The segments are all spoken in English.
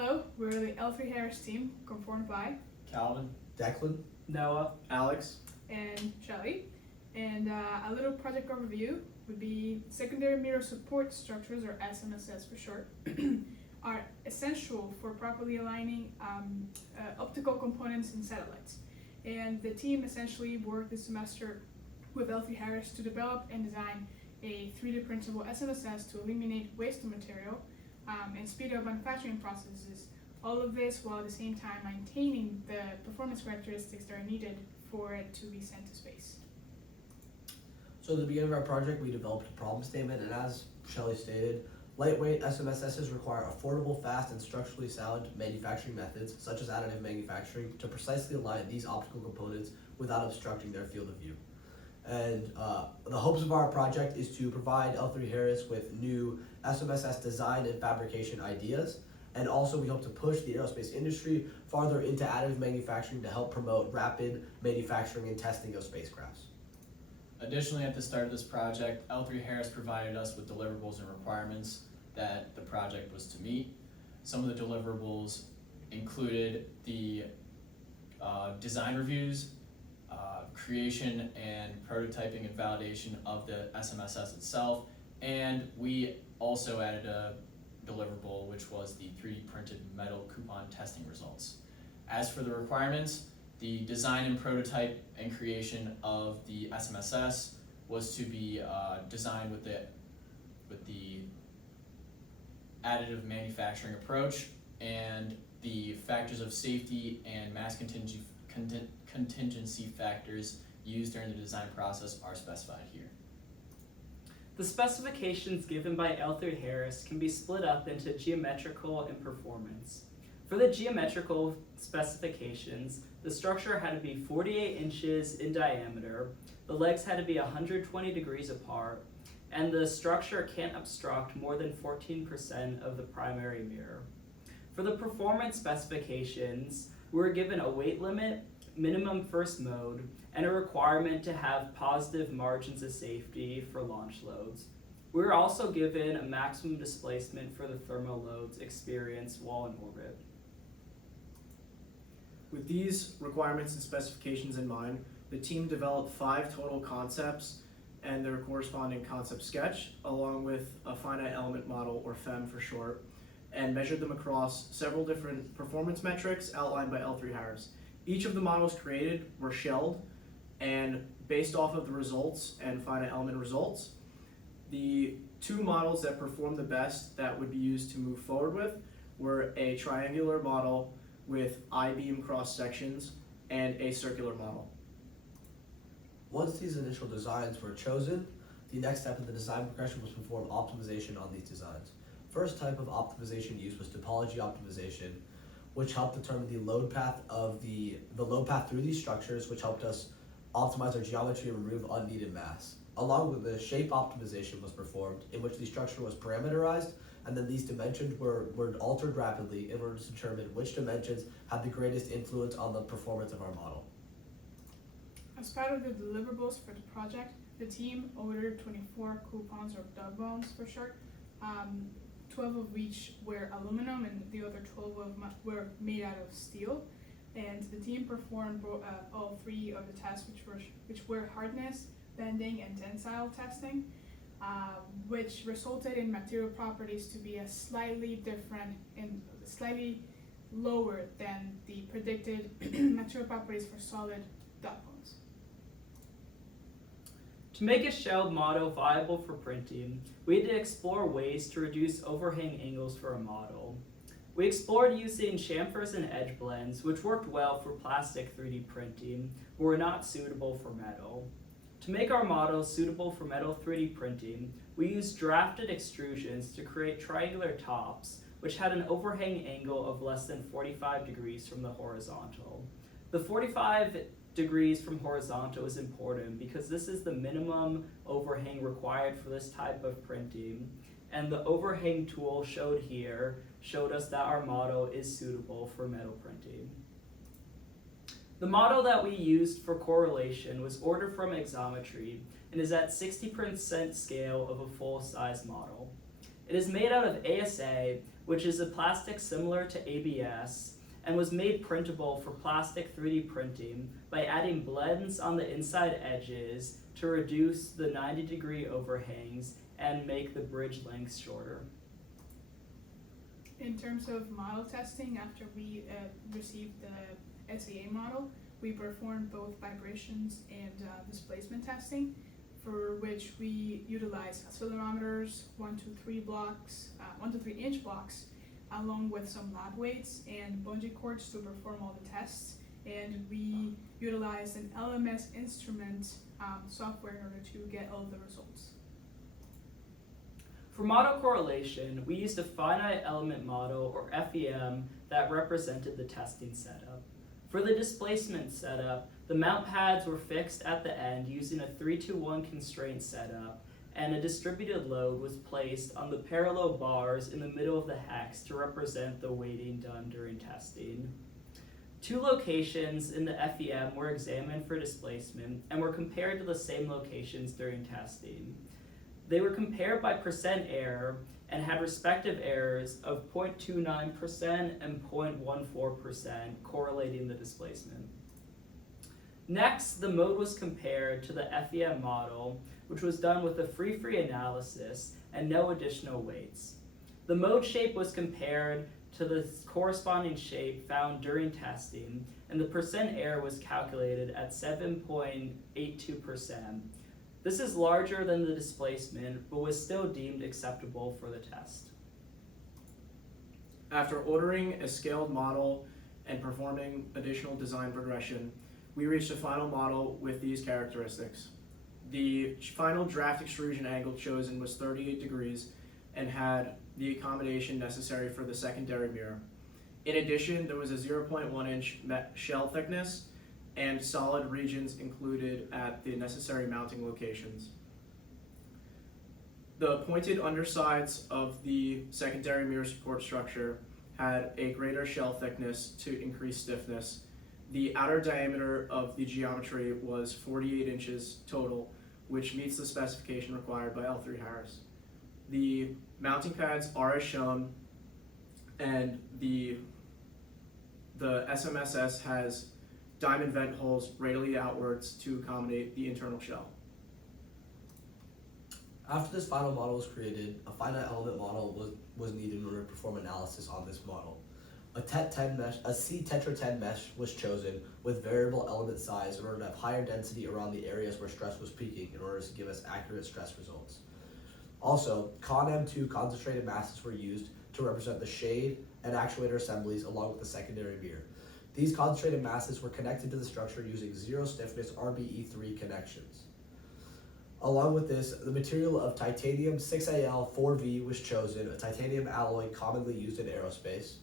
Hello, we're the L3 Harris team, formed by Calvin, Declan, Noah, Alex. and Shelly. And a little project overview would be secondary mirror support structures, or SMSS for short, are essential for properly aligning optical components in satellites. And the team essentially worked this semester with L3 Harris to develop and design a 3D printable SMSS to eliminate waste of material and speed up manufacturing processes. All of this while at the same time maintaining the performance characteristics that are needed for it to be sent to space. So at the beginning of our project, we developed a problem statement, and as Shelley stated, lightweight SMSSs require affordable, fast, and structurally sound manufacturing methods, such as additive manufacturing, to precisely align these optical components without obstructing their field of view. And the hopes of our project is to provide L3 Harris with new SMSS design and fabrication ideas, and also we hope to push the aerospace industry farther into additive manufacturing to help promote rapid manufacturing and testing of spacecrafts. Additionally, at the start of this project, L3 Harris provided us with deliverables and requirements that the project was to meet. Some of the deliverables included the design reviews, creation and prototyping and validation of the SMSS itself, and we also added a deliverable which was the 3D printed metal coupon testing results. As for the requirements, the design and prototype and creation of the SMSS was to be designed with the additive manufacturing approach, and the factors of safety and mass contingency factors used during the design process are specified here. The specifications given by L3 Harris can be split up into geometrical and performance. For the geometrical specifications, the structure had to be 48 inches in diameter, the legs had to be 120 degrees apart, and the structure can't obstruct more than 14% of the primary mirror. For the performance specifications, we were given a weight limit, minimum first mode, and a requirement to have positive margins of safety for launch loads. We were also given a maximum displacement for the thermal loads experienced while in orbit. With these requirements and specifications in mind, the team developed 5 total concepts and their corresponding concept sketch, along with a finite element model, or FEM for short, and measured them across several different performance metrics outlined by L3 Harris. Each of the models created were shelled, and based off of the results and finite element results, the 2 models that performed the best that would be used to move forward with were a triangular model with I-beam cross sections and a circular model. Once these initial designs were chosen, the next step in the design progression was to perform optimization on these designs. First type of optimization used was topology optimization, which helped determine the load path of the load path through these structures, which helped us optimize our geometry and remove unneeded mass. Along with the shape optimization was performed, in which the structure was parameterized, and then these dimensions were altered rapidly in order to determine which dimensions had the greatest influence on the performance of our model. As part of the deliverables for the project, the team ordered 24 coupons, or dog bones for short, 12 of which were aluminum and the other 12 were made out of steel. And the team performed all 3 of the tests, which were hardness, bending, and tensile testing, which resulted in material properties to be slightly different and slightly lower than the predicted material properties for solid dog bones. To make a shelled model viable for printing, we had to explore ways to reduce overhang angles for a model. We explored using chamfers and edge blends, which worked well for plastic 3D printing, but were not suitable for metal. To make our model suitable for metal 3D printing, we used drafted extrusions to create triangular tops, which had an overhang angle of less than 45 degrees from the horizontal. The 45 degrees from horizontal is important because this is the minimum overhang required for this type of printing, and the overhang tool showed us that our model is suitable for metal printing. The model that we used for correlation was ordered from Exometry and is at 60% scale of a full-size model. It is made out of ASA, which is a plastic similar to ABS, and was made printable for plastic 3D printing by adding blends on the inside edges to reduce the 90-degree overhangs and make the bridge lengths shorter. In terms of model testing, after we received the SEA model, we performed both vibrations and displacement testing, for which we utilized accelerometers, 1 to 3 inch blocks, along with some lab weights and bungee cords to perform all the tests. And we utilized an LMS instrument software in order to get all of the results. For model correlation, we used a finite element model, or FEM, that represented the testing setup. For the displacement setup, the mount pads were fixed at the end using a 3-to-1 constraint setup, and a distributed load was placed on the parallel bars in the middle of the hex to represent the weighting done during testing. 2 locations in the FEM were examined for displacement and were compared to the same locations during testing. They were compared by percent error and had respective errors of 0.29% and 0.14%, correlating the displacement. Next, the mode was compared to the FEM model, which was done with a free analysis and no additional weights. The mode shape was compared to the corresponding shape found during testing, and the percent error was calculated at 7.82%. This is larger than the displacement, but was still deemed acceptable for the test. After ordering a scaled model and performing additional design progression, we reached a final model with these characteristics. The final draft extrusion angle chosen was 38 degrees and had the accommodation necessary for the secondary mirror. In addition, there was a 0.1 inch shell thickness and solid regions included at the necessary mounting locations. The pointed undersides of the secondary mirror support structure had a greater shell thickness to increase stiffness. The outer diameter of the geometry was 48 inches total, which meets the specification required by L3 Harris. The mounting pads are as shown, and the SMSS has diamond vent holes radially outwards to accommodate the internal shell. After this final model was created, a finite element model was needed in order to perform analysis on this model. A C-tetra-10 mesh was chosen with variable element size in order to have higher density around the areas where stress was peaking in order to give us accurate stress results. Also, CON-M2 concentrated masses were used to represent the shade and actuator assemblies along with the secondary mirror. These concentrated masses were connected to the structure using zero stiffness RBE3 connections. Along with this, the material of titanium 6Al4V was chosen, a titanium alloy commonly used in aerospace.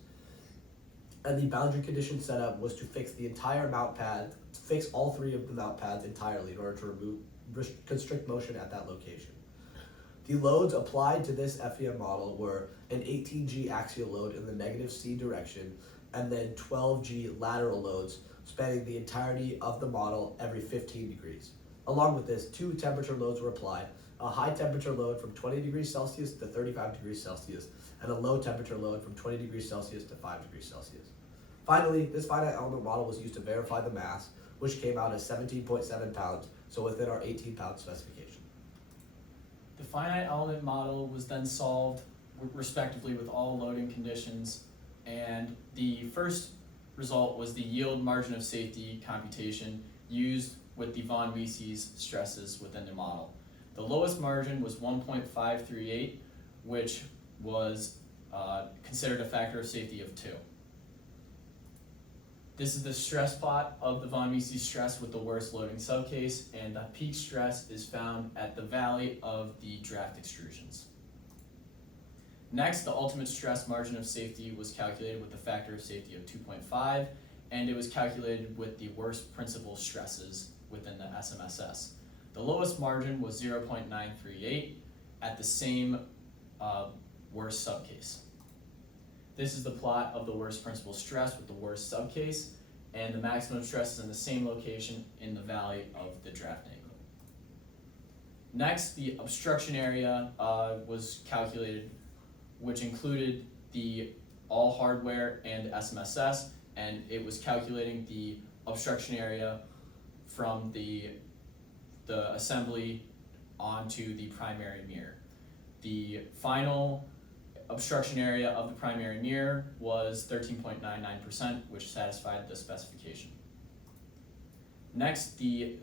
And the boundary condition setup was to fix the entire mount pad, fix all 3 of the mount pads entirely in order to constrict motion at that location. The loads applied to this FEM model were an 18G axial load in the negative C direction, and then 12G lateral loads spanning the entirety of the model every 15 degrees. Along with this, 2 temperature loads were applied, a high temperature load from 20 degrees Celsius to 35 degrees Celsius, and a low temperature load from 20 degrees Celsius to 5 degrees Celsius. Finally, this finite element model was used to verify the mass, which came out as 17.7 pounds, so within our 18-pound specification. The finite element model was then solved respectively with all loading conditions, and the first result was the yield margin of safety computation used with the von Mises stresses within the model. The lowest margin was 1.538, which was considered a factor of safety of 2. This is the stress plot of the von Mises stress with the worst loading subcase, and the peak stress is found at the valley of the draft extrusions. Next, the ultimate stress margin of safety was calculated with the factor of safety of 2.5, and it was calculated with the worst principal stresses within the SMSS. The lowest margin was 0.938 at the same worst subcase. This is the plot of the worst principal stress with the worst subcase, and the maximum stress is in the same location in the valley of the draft angle. Next, the obstruction area was calculated which included the all hardware and SMSS, and it was calculating the obstruction area from the assembly onto the primary mirror. The final obstruction area of the primary mirror was 13.99%, which satisfied the specification. Next, the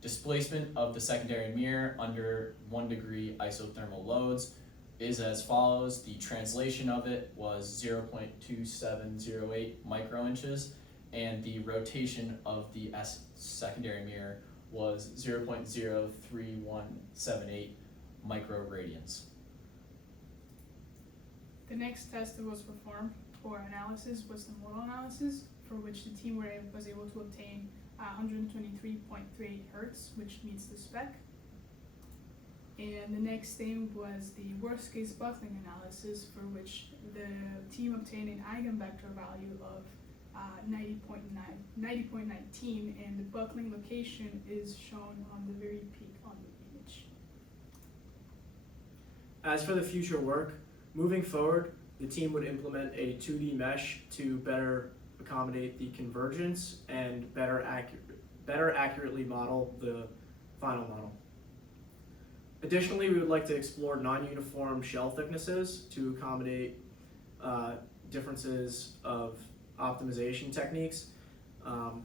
displacement of the secondary mirror under 1 degree isothermal loads is as follows. The translation of it was 0.2708 microinches, and the rotation of the secondary mirror was 0.03178 microradians. The next test that was performed for analysis was the modal analysis, for which the team was able to obtain 123.38 hertz, which meets the spec. And the next thing was the worst case buckling analysis, for which the team obtained an eigenvector value of 90.19, and the buckling location is shown on the very peak on the image. As for the future work, moving forward, the team would implement a 2D mesh to better accommodate the convergence and better accurately model the final model. Additionally, we would like to explore non-uniform shell thicknesses to accommodate differences of optimization techniques.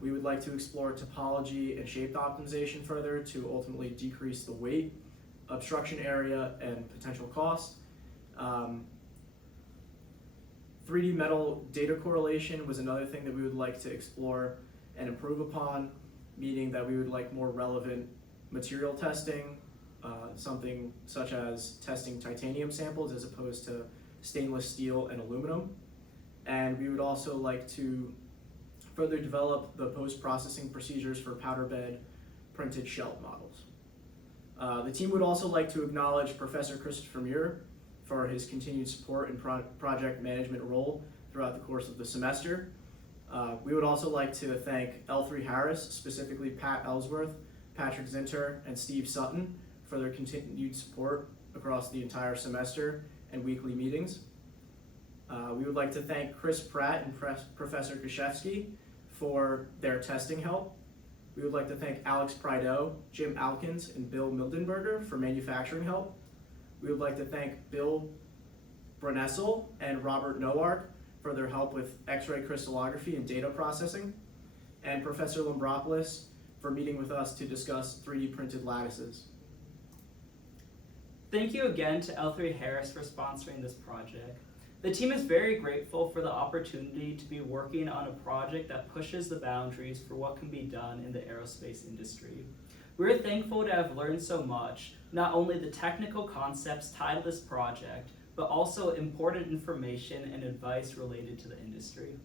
We would like to explore topology and shape optimization further to ultimately decrease the weight, obstruction area, and potential cost. 3D metal data correlation was another thing that we would like to explore and improve upon, meaning that we would like more relevant material testing, something such as testing titanium samples as opposed to stainless steel and aluminum. And we would also like to further develop the post-processing procedures for powder bed printed shell models. The team would also like to acknowledge Professor Christopher Muir for his continued support and project management role throughout the course of the semester. We would also like to thank L3 Harris, specifically Pat Ellsworth, Patrick Zinter, and Steve Sutton for their continued support across the entire semester and weekly meetings. We would like to thank Chris Pratt and Professor Kashevsky for their testing help. We would like to thank Alex Prideaux, Jim Alkins, and Bill Mildenberger for manufacturing help. We would like to thank Bill Brunessel and Robert Nowart for their help with X-ray crystallography and data processing, and Professor Lombropoulos for meeting with us to discuss 3D printed lattices. Thank you again to L3 Harris for sponsoring this project. The team is very grateful for the opportunity to be working on a project that pushes the boundaries for what can be done in the aerospace industry. We're thankful to have learned so much, not only the technical concepts tied to this project, but also important information and advice related to the industry.